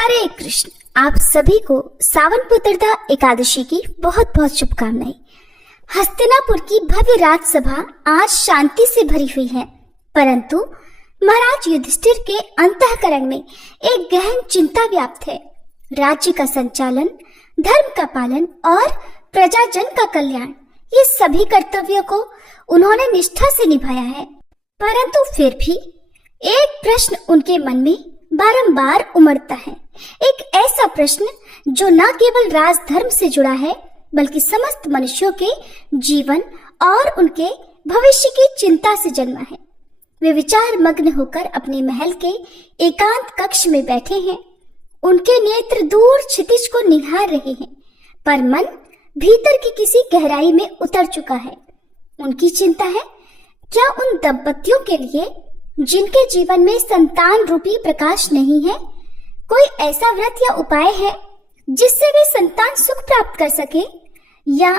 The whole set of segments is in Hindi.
हरे कृष्ण। आप सभी को सावन पुत्रदा एकादशी की बहुत बहुत शुभकामनाएं। हस्तिनापुर की भव्य राजसभा आज शांति से भरी हुई है, परंतु महाराज युधिष्ठिर के अंतःकरण में एक गहन चिंता व्याप्त है। राज्य का संचालन, धर्म का पालन और प्रजाजन का कल्याण, ये सभी कर्तव्यों को उन्होंने निष्ठा से निभाया है, परंतु फिर भी एक प्रश्न उनके मन में बारंबार उमड़ता है। एक ऐसा प्रश्न जो न केवल राजधर्म से जुड़ा है, बल्कि समस्त मनुष्यों के जीवन और उनके भविष्य की चिंता से जन्मा है। वे विचार मग्न होकर अपने महल के एकांत कक्ष में बैठे हैं। उनके नेत्र दूर क्षितिज को निहार रहे हैं, पर मन भीतर की किसी गहराई में उतर चुका है। उनकी चिंता है, क्या उन दंपतियों के लिए जिनके जीवन में संतान रूपी प्रकाश नहीं है, कोई ऐसा व्रत या उपाय है जिससे वे संतान सुख प्राप्त कर सके, या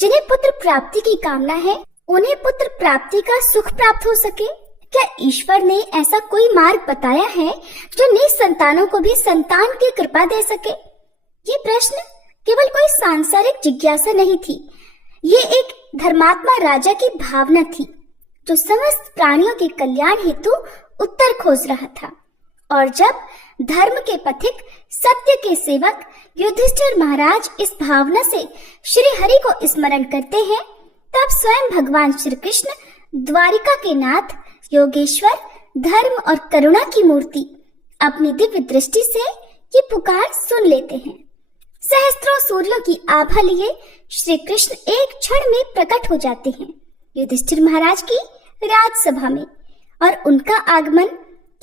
जिन्हें पुत्र प्राप्ति की कामना है उन्हें पुत्र प्राप्ति का सुख प्राप्त हो सके? क्या ईश्वर ने ऐसा कोई मार्ग बताया है जो निसंतानों को भी संतान की कृपा दे सके? ये प्रश्न केवल कोई सांसारिक जिज्ञासा नहीं थी, ये एक धर्मात्मा राजा की भावना थी जो समस्त प्राणियों के कल्याण हेतु उत्तर खोज रहा था। और जब धर्म के पथिक, सत्य के सेवक युधिष्ठिर महाराज इस भावना से श्री हरि को स्मरण करते हैं, तब स्वयं भगवान श्री कृष्ण, द्वारिका के नाथ, योगेश्वर, धर्म और करुणा की मूर्ति, अपनी दिव्य दृष्टि से ये पुकार सुन लेते हैं। सहस्त्रों सूर्यों की आभा लिए श्री कृष्ण एक क्षण में प्रकट हो जाते हैं युधिष्ठिर महाराज की राजसभा में, और उनका आगमन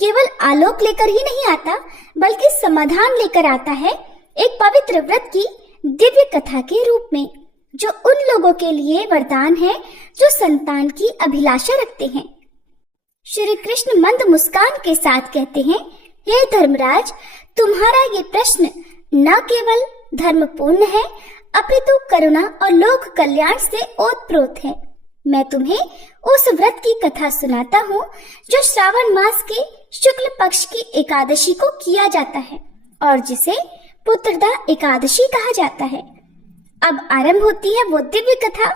केवल आलोक लेकर ही नहीं आता, बल्कि समाधान लेकर आता है एक पवित्र व्रत की दिव्य कथा के रूप में, जो उन लोगों के लिए वरदान है जो संतान की अभिलाषा रखते हैं। श्री कृष्ण मंद मुस्कान के साथ कहते हैं, हे धर्मराज, तुम्हारा ये प्रश्न न केवल धर्मपूर्ण है, अपितु करुणा और लोक कल्याण से ओतप्रोत है। मैं तुम्हें उस व्रत की कथा सुनाता हूँ जो श्रावण मास के शुक्ल पक्ष की एकादशी को किया जाता है और जिसे पुत्रदा एकादशी कहा जाता है। अब आरंभ होती है वो दिव्य कथा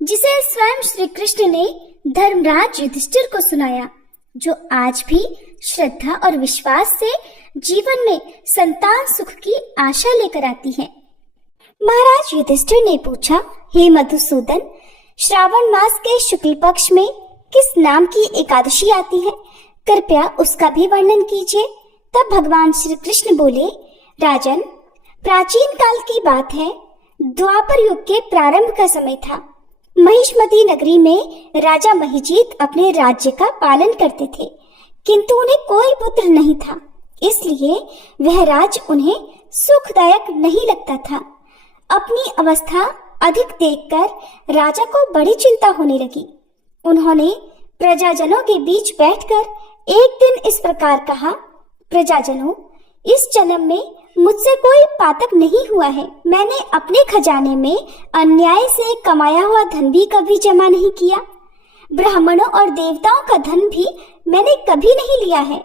जिसे स्वयं श्री कृष्ण ने धर्मराज युधिष्ठिर को सुनाया, जो आज भी श्रद्धा और विश्वास से जीवन में संतान सुख की आशा लेकर आती है। महाराज युधिष्ठिर ने पूछा, हे मधुसूदन, श्रावण मास के शुक्ल पक्ष में किस नाम की एकादशी आती है? कृपया उसका भी वर्णन कीजिए। तब भगवान श्री कृष्ण बोले, राजन, प्राचीन काल की बात है। द्वापर युग के प्रारंभ का समय था। महिष्मती नगरी में राजा महिजीत अपने राज्य का पालन करते थे, किंतु उन्हें कोई पुत्र नहीं था, इसलिए वह राज्य उन्हें सुखदायक नहीं लगता था। अपनी अवस्था अधिक देखकर राजा को बड़ी चिंता होने लगी। उन्होंने प्रजाजनों के बीच बैठकर एक दिन इस प्रकार कहा, प्रजाजनों, इस जन्म में मुझसे कोई पातक नहीं हुआ है। मैंने अपने खजाने में अन्याय से कमाया हुआ धन भी कभी जमा नहीं किया। ब्राह्मणों और देवताओं का धन भी मैंने कभी नहीं लिया है।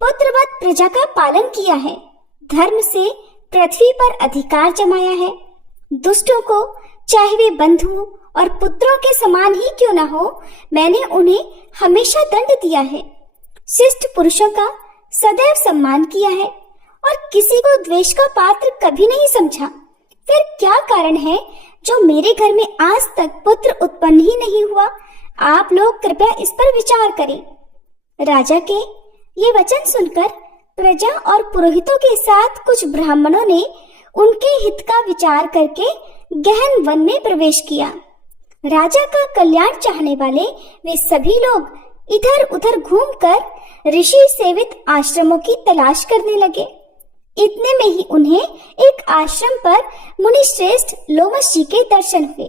पुत्रवत प्रजा का पालन किया है। धर्म से पृथ्वी पर अधिकार जमाया है। दुष्टों को, चाहे वे बंधु और पुत्रों के समान ही क्यों न हो, मैंने उन्हें हमेशा दंड दिया है। शिष्ट पुरुषों का सदैव सम्मान किया है और किसी को द्वेष का पात्र कभी नहीं समझा। फिर क्या कारण है जो मेरे घर में आज तक पुत्र उत्पन्न ही नहीं हुआ? आप लोग कृपया इस पर विचार करें। राजा के ये वचन सुनकर प्रजा और पुरोहितों के साथ कुछ ब्राह्मणों ने उनके हित का विचार करके गहन वन में प्रवेश किया। राजा का कल्याण चाहने वाले वे सभी लोग इधर उधर घूमकर ऋषि सेवित आश्रमों की तलाश करने लगे। इतने में ही उन्हें एक आश्रम पर मुनि श्रेष्ठ लोमश जी के दर्शन हुए।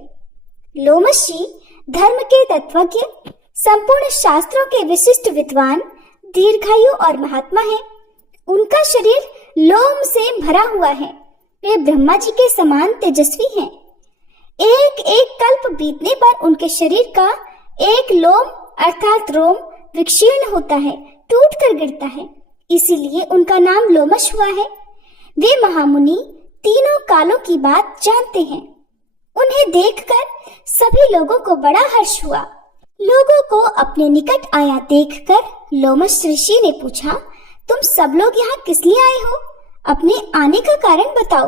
लोमश जी धर्म के तत्वज्ञ, संपूर्ण शास्त्रों के विशिष्ट विद्वान, दीर्घायु और महात्मा हैं। उनका शरीर लोम से भरा हुआ है। वे ब्रह्मा जी के समान तेजस्वी हैं। एक एक कल्प बीतने पर उनके शरीर का एक लोम अर्थात रोम विक्षीर्ण होता है, टूट कर गिरता है। इसीलिए उनका नाम लोमश हुआ है। वे महामुनि तीनों कालों की बात जानते हैं। उन्हें देखकर सभी लोगों को बड़ा हर्ष हुआ। लोगों को अपने निकट आया देखकर लोमश ऋषि ने पूछा, तुम सब लोग यहाँ किस लिए आए हो? अपने आने का कारण बताओ।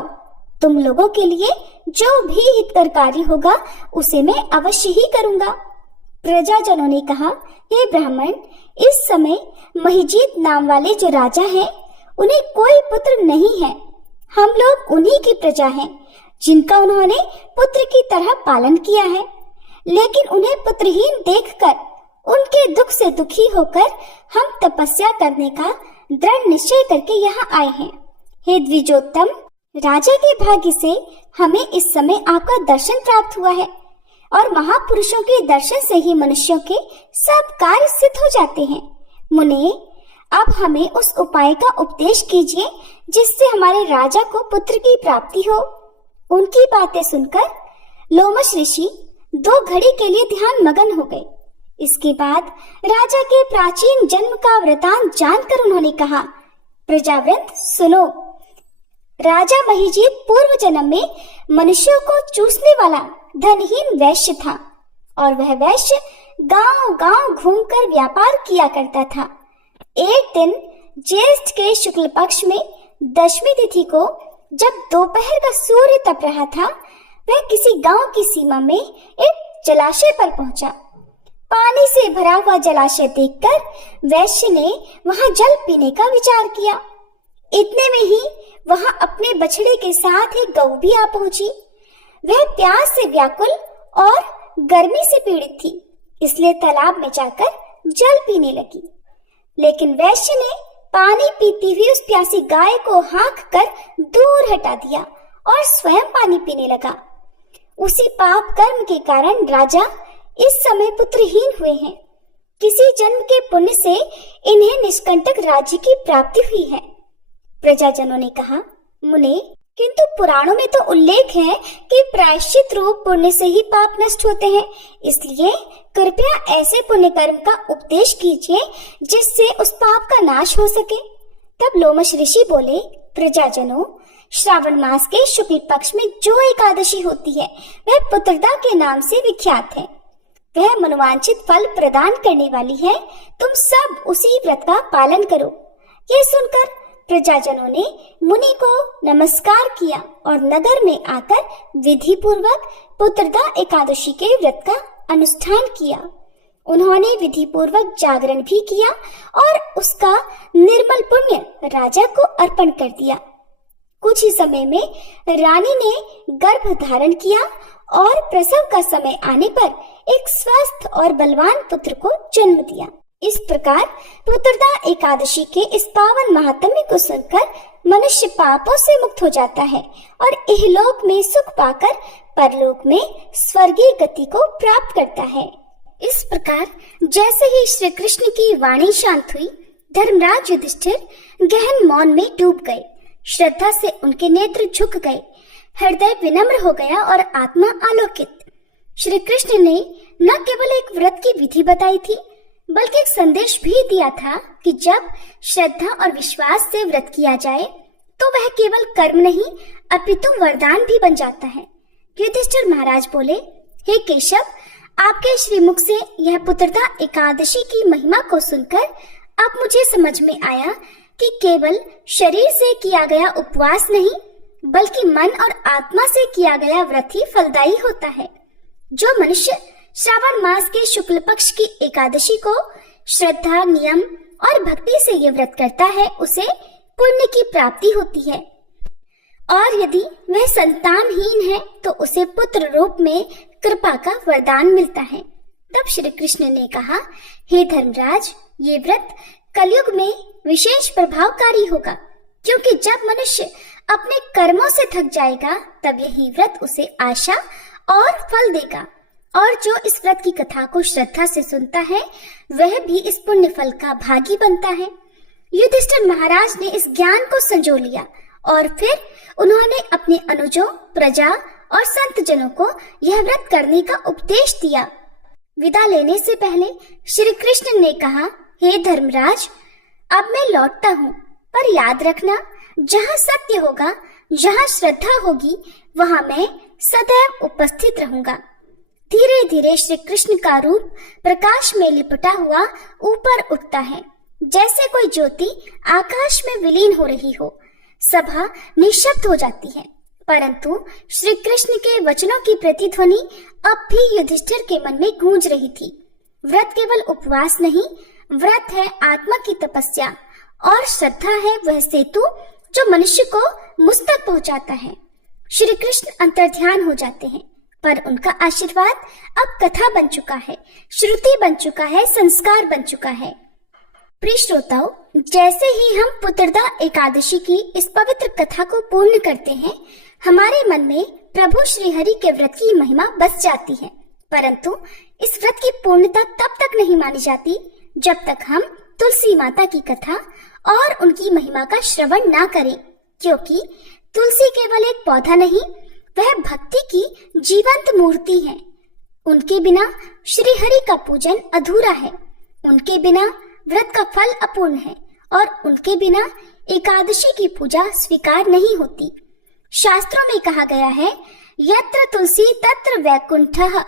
तुम लोगों के लिए जो भी हितकर कार्य होगा उसे मैं अवश्य ही करूंगा। प्रजाजनों ने कहा, हे ब्राह्मण, इस समय महिजीत नाम वाले जो राजा हैं, उन्हें कोई पुत्र नहीं है। हम लोग उन्हीं की प्रजा हैं, जिनका उन्होंने पुत्र की तरह पालन किया है। लेकिन उन्हें पुत्रहीन देखकर उनके दुख से दुखी होकर हम तपस्या करने का दृढ़ निश्चय करके यहाँ आए हैं। हे द्विजोत्तम, राजा के भाग्य से हमें इस समय आपका दर्शन प्राप्त हुआ है और महापुरुषों के दर्शन से ही मनुष्यों के सब कार्य सिद्ध हो जाते हैं। मुने, अब हमें उस उपाय का उपदेश कीजिए जिससे हमारे राजा को पुत्र की प्राप्ति हो। उनकी बातें सुनकर लोमश ऋषि 2 घड़ी के लिए ध्यान मगन हो गए। इसके बाद राजा के प्राचीन जन्म का वृतांत जानकर उन्होंने कहा, प्रजावृंद सुनो। राजा महिजीत पूर्व जन्म में मनुष्यों को चूसने वाला धनहीन वैश्य था और वह वैश्य गांव-गांव घूमकर व्यापार किया करता था। एक दिन ज्येष्ठ के शुक्ल पक्ष में दशमी तिथि को जब दोपहर का सूर्य तप रहा था, वह किसी गांव की सीमा में एक जलाशय पर पहुंचा। पानी से भरा हुआ जलाशय देखकर वैश्य ने वहां जल पीने का विचार किया। इतने में ही वहां अपने बछड़े के साथ एक गऊ भी आ पहुंची। वह प्यास से व्याकुल और गर्मी से पीड़ित थी, इसलिए तालाब में जाकर जल पीने लगी। लेकिन वैश्य ने पानी पीती हुई उस प्यासी गाय को हाँक कर दूर हटा दिया और स्वयं पानी पीने लगा। उसी पाप कर्म के कारण राजा इस समय पुत्रहीन हुए हैं। किसी जन्म के पुण्य से इन्हें निष्कंटक राज्य की प्राप्ति हुई है। प्रजाजनों ने कहा, मुने, किंतु पुराणों में तो उल्लेख है कि प्रायश्चित रूप पुण्य से ही पाप नष्ट होते हैं। इसलिए कृपया ऐसे पुण्य कर्म का उपदेश कीजिए जिससे उस पाप का नाश हो सके। तब लोमश ऋषि बोले, प्रजाजनों, श्रावण मास के शुक्ल पक्ष में जो एकादशी होती है वह पुत्रदा के नाम से विख्यात है। वह मनोवांछित फल प्रदान करने वाली है। तुम सब उसी व्रत का पालन करो। यह सुनकर प्रजाजनों ने मुनि को नमस्कार किया और नगर में आकर विधि पूर्वक पुत्रदा एकादशी के व्रत का अनुष्ठान किया। उन्होंने विधि पूर्वक जागरण भी किया और उसका निर्मल पुण्य राजा को अर्पण कर दिया। कुछ ही समय में रानी ने गर्भ धारण किया और प्रसव का समय आने पर एक स्वस्थ और बलवान पुत्र को जन्म दिया। इस प्रकार पुत्रदा एकादशी के इस पावन महात्म्य को सुनकर मनुष्य पापों से मुक्त हो जाता है और इहलोक में सुख पाकर परलोक में स्वर्गीय गति को प्राप्त करता है। इस प्रकार जैसे ही श्री कृष्ण की वाणी शांत हुई, धर्मराज युधिष्ठिर गहन मौन में डूब गए। श्रद्धा से उनके नेत्र झुक गए, हृदय विनम्र हो गया और आत्मा आलोकित। श्री कृष्ण ने न केवल एक व्रत की विधि बताई थी, बल्कि एक संदेश भी दिया था कि जब श्रद्धा और विश्वास से व्रत किया जाए तो वह केवल कर्म नहीं अपितु वरदान भी बन जाता है। युधिष्ठिर महाराज बोले, हे केशव, आपके श्रीमुख से यह पुत्रदा एकादशी की महिमा को सुनकर अब मुझे समझ में आया कि केवल शरीर से किया गया उपवास नहीं बल्कि मन और आत्मा से किया गया व्रत ही फलदायी होता है। जो मनुष्य श्रावण मास के शुक्ल पक्ष की एकादशी को श्रद्धा, नियम और भक्ति से ये व्रत करता है, उसे पुण्य की प्राप्ति होती है। और यदि वह संतानहीन है तो उसे पुत्र रूप में कृपा का वरदान मिलता है। तब श्री कृष्ण ने कहा, हे धर्मराज, ये व्रत कलयुग में विशेष प्रभावकारी होगा, क्योंकि जब मनुष्य अपने कर्मों से थक जाएगा तब यही व्रत उसे आशा और फल देगा। और जो इस व्रत की कथा को श्रद्धा से सुनता है वह भी इस पुण्य फल का भागी बनता है। युधिष्ठिर महाराज ने इस ज्ञान को संजो लिया और फिर उन्होंने अपने अनुजों, प्रजा और संत जनों को यह व्रत करने का उपदेश दिया। विदा लेने से पहले श्री कृष्ण ने कहा, हे धर्मराज, अब मैं लौटता हूँ, पर याद रखना जहाँ सत्य होगा, जहाँ श्रद्धा होगी, वहाँ मैं सदैव उपस्थित रहूंगा। धीरे धीरे श्री कृष्ण का रूप प्रकाश में लिपटा हुआ ऊपर उठता है, जैसे कोई ज्योति आकाश में विलीन हो रही हो। सभा निशब्द हो जाती है, परंतु श्री कृष्ण के वचनों की प्रतिध्वनि अब भी युधिष्ठिर के मन में गूंज रही थी। व्रत केवल उपवास नहीं, व्रत है आत्मा की तपस्या, और श्रद्धा है वह सेतु जो मनुष्य को मुझ तक पहुंचाता है। श्री कृष्ण अंतर्ध्यान हो जाते हैं, पर उनका आशीर्वाद अब कथा बन चुका है, श्रुति बन चुका है, संस्कार बन चुका है। प्रिय श्रोताओं, जैसे ही हम पुत्रदा एकादशी की इस पवित्र कथा को पूर्ण करते हैं, हमारे मन में प्रभु श्री हरि के व्रत की महिमा बस जाती है। परंतु इस व्रत की पूर्णता तब तक नहीं मानी जाती जब तक हम तुलसी माता की कथा और उनकी महिमा का श्रवण ना करें, क्योंकि तुलसी केवल एक पौधा नहीं, वह भक्ति की जीवंत मूर्ति है। उनके बिना श्री हरि का पूजन अधूरा है, उनके बिना व्रत का फल अपूर्ण है, और उनके बिना एकादशी की पूजा स्वीकार नहीं होती। शास्त्रों में कहा गया है, यत्र तुलसी तत्र वैकुंठः,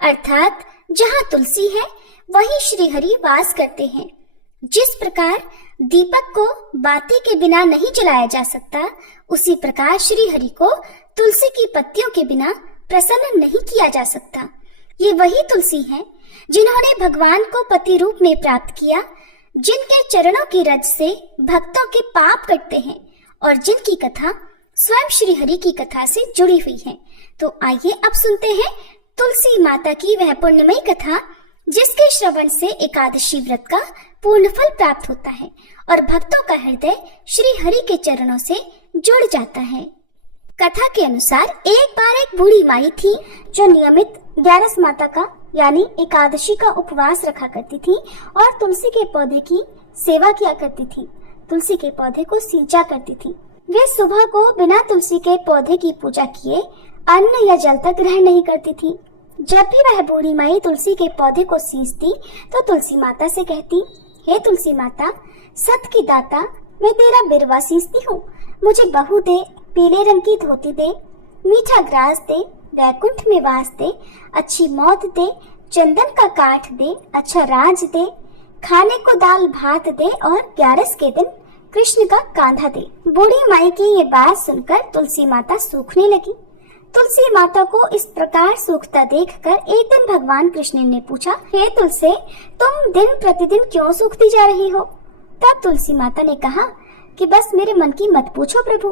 अर्थात जहाँ तुलसी है वही श्री हरि वास करते हैं। जिस प्रकार दीपक को बाती के बिना नहीं जलाया जा सकता, उसी प्रकार श्री हरि को तुलसी की पत्तियों के बिना प्रसन्न नहीं किया जा सकता। ये वही तुलसी हैं जिन्होंने भगवान को पति रूप में प्राप्त किया, जिनके चरणों की रज से भक्तों के पाप कटते हैं, और जिनकी कथा स्वयं श्री हरि की कथा से जुड़ी हुई है। तो आइए अब सुनते हैं तुलसी माता की वह पुण्यमयी कथा, जिसके श्रवण से एकादशी व्रत का पूर्ण फल प्राप्त होता है और भक्तों का हृदय श्री हरि के चरणों से जुड़ जाता है। कथा के अनुसार एक बार एक बूढ़ी माई थी जो नियमित 11 माता का यानी एकादशी का उपवास रखा करती थी और तुलसी के पौधे की सेवा किया करती थी, तुलसी के पौधे को सींचा करती थी। वे सुबह को बिना तुलसी के पौधे की पूजा किए अन्न या जल तक ग्रहण नहीं करती थी। जब भी वह बूढ़ी माई तुलसी के पौधे को सींचती तो तुलसी माता से कहती, हे तुलसी माता, सत की दाता, मैं तेरा बिरवा सींचती हूँ, मुझे बहू दे, पीले रंग की धोती दे, मीठा ग्रास दे, वैकुंठ में वास दे, अच्छी मौत दे, चंदन का काठ दे, अच्छा राज दे, खाने को दाल भात दे, और 11 के दिन कृष्ण का कांधा दे। बूढ़ी माई की ये बात सुनकर तुलसी माता सूखने लगी। तुलसी माता को इस प्रकार सूखता देखकर एक दिन भगवान कृष्ण ने पूछा, हे तुलसी, तुम दिन प्रतिदिन क्यों सूखती जा रही हो? तब तुलसी माता ने कहा कि बस मेरे मन की मत पूछो प्रभु।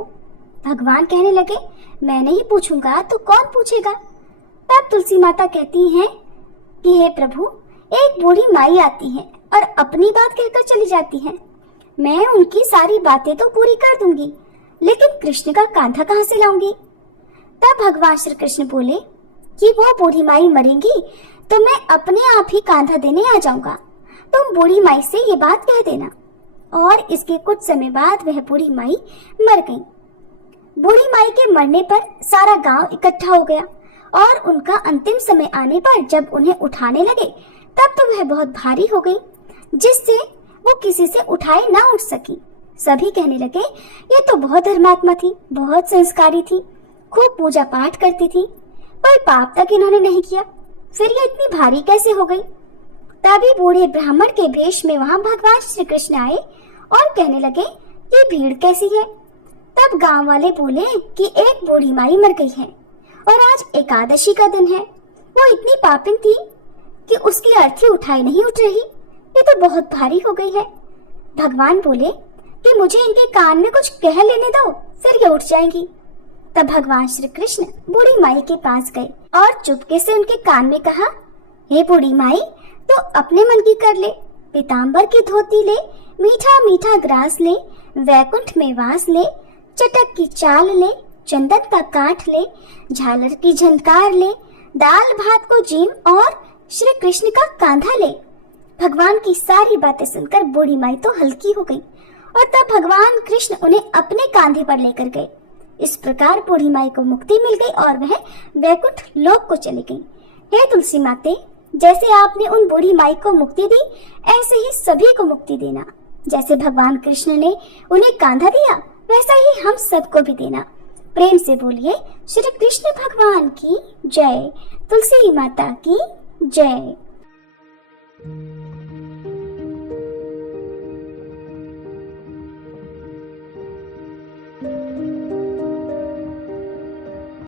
भगवान कहने लगे, मैं नहीं पूछूंगा तो कौन पूछेगा? तब तुलसी माता कहती हैं कि हे प्रभु, एक बूढ़ी माई आती है और अपनी बात कहकर चली जाती है। मैं उनकी सारी बातें तो पूरी कर दूंगी, लेकिन कृष्ण का कांधा कहाँ से लाऊंगी? तब भगवान श्री कृष्ण बोले कि वो बूढ़ी माई मरेगी तो मैं अपने आप ही कांधा देने आ जाऊंगा, तुम बूढ़ी माई से ये बात कह देना। और इसके कुछ समय बाद वह बूढ़ी माई मर गई। बूढ़ी माई के मरने पर सारा गांव इकट्ठा हो गया और उनका अंतिम समय आने पर जब उन्हें उठाने लगे तब तो वह बहुत भारी हो गई, जिससे वो किसी से उठाए ना उठ सकी। सभी कहने लगे, ये तो बहुत धर्मात्मा थी, बहुत संस्कारी थी, खूब पूजा पाठ करती थी, कोई पाप तक इन्होंने नहीं किया, फिर ये इतनी भारी कैसे हो गई? तभी बूढ़े ब्राह्मण के भेष में वहां भगवान श्री कृष्ण आए और कहने लगे, ये भीड़ कैसी है? तब गांव वाले बोले कि एक बूढ़ी माई मर गई है और आज एकादशी का दिन है, वो इतनी पापिन थी कि उसकी अर्थी उठाई नहीं उठ रही, ये तो बहुत भारी हो गई है। भगवान बोले कि मुझे इनके कान में कुछ कह लेने दो, फिर ये उठ जाएंगी। तब भगवान श्री कृष्ण बूढ़ी माई के पास गए और चुपके से उनके कान में कहा, हे बूढ़ी माई, तो अपने मन की कर ले, पीताम्बर की धोती ले, मीठा मीठा ग्रास ले, वैकुंठ में वास ले, चटक की चाल ले, चंदन का काठ ले, झालर की झनकार ले, दाल भात को जीम और श्री कृष्ण का कांधा ले। भगवान की सारी बातें सुनकर बूढ़ी माई तो हल्की हो गई और तब भगवान कृष्ण उन्हें अपने कांधे पर लेकर गए। इस प्रकार बूढ़ी माई को मुक्ति मिल गई और वह वैकुंठ लोक को चली गई। हे तुलसी माते, जैसे आपने उन बूढ़ी माई को मुक्ति दी, ऐसे ही सभी को मुक्ति देना। जैसे भगवान कृष्ण ने उन्हें कांधा दिया, वैसा ही हम सबको भी देना। प्रेम से बोलिए श्री कृष्ण भगवान की जय, तुलसी माता की जय।